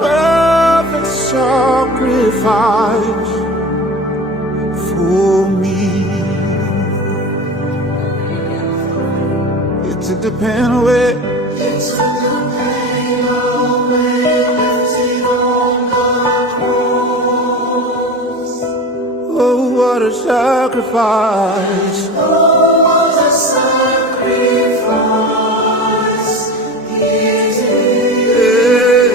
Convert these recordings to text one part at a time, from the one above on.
perfect sacrifice for me. You took the pain away. You took the pain away, left it on the cross. Oh, what a sacrifice. Oh, what a sacrifice He did.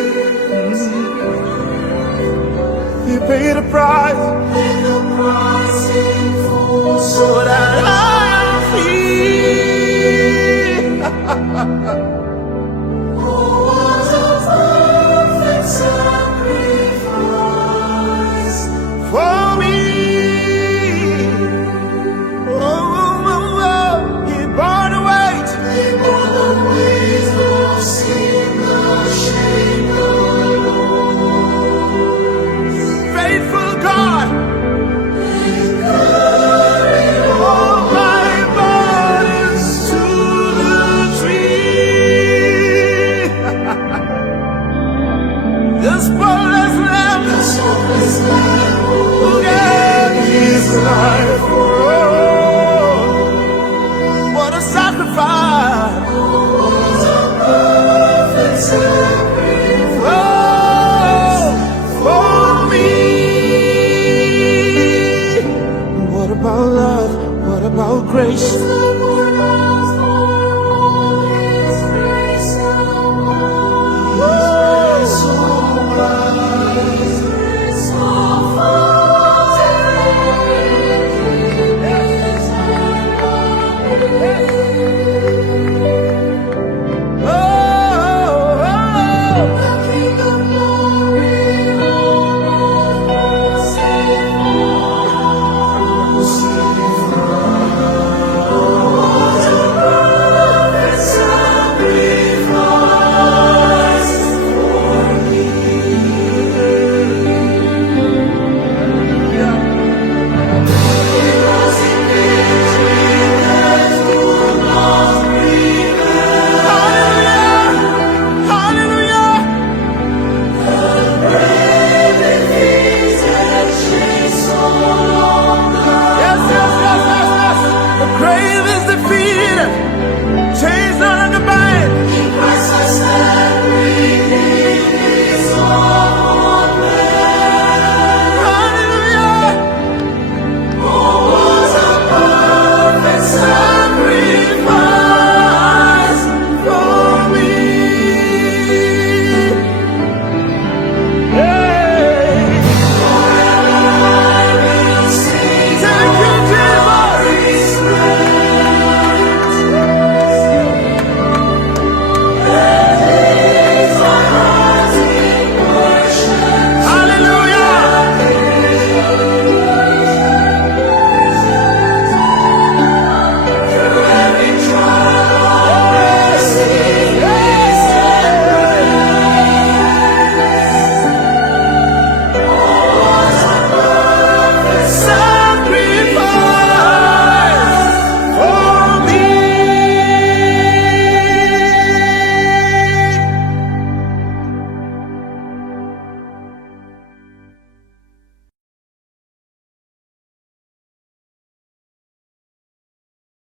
He paid a price. Paid a price in full so that I am free. Oh, what a perfect sacrifice for me. Oh, oh, oh, oh. He bore the weight. He bore the weight of sin, the shame, the loss. Faithful God. He carried all my burdens to the tree. The spotless Lamb, who gave His life.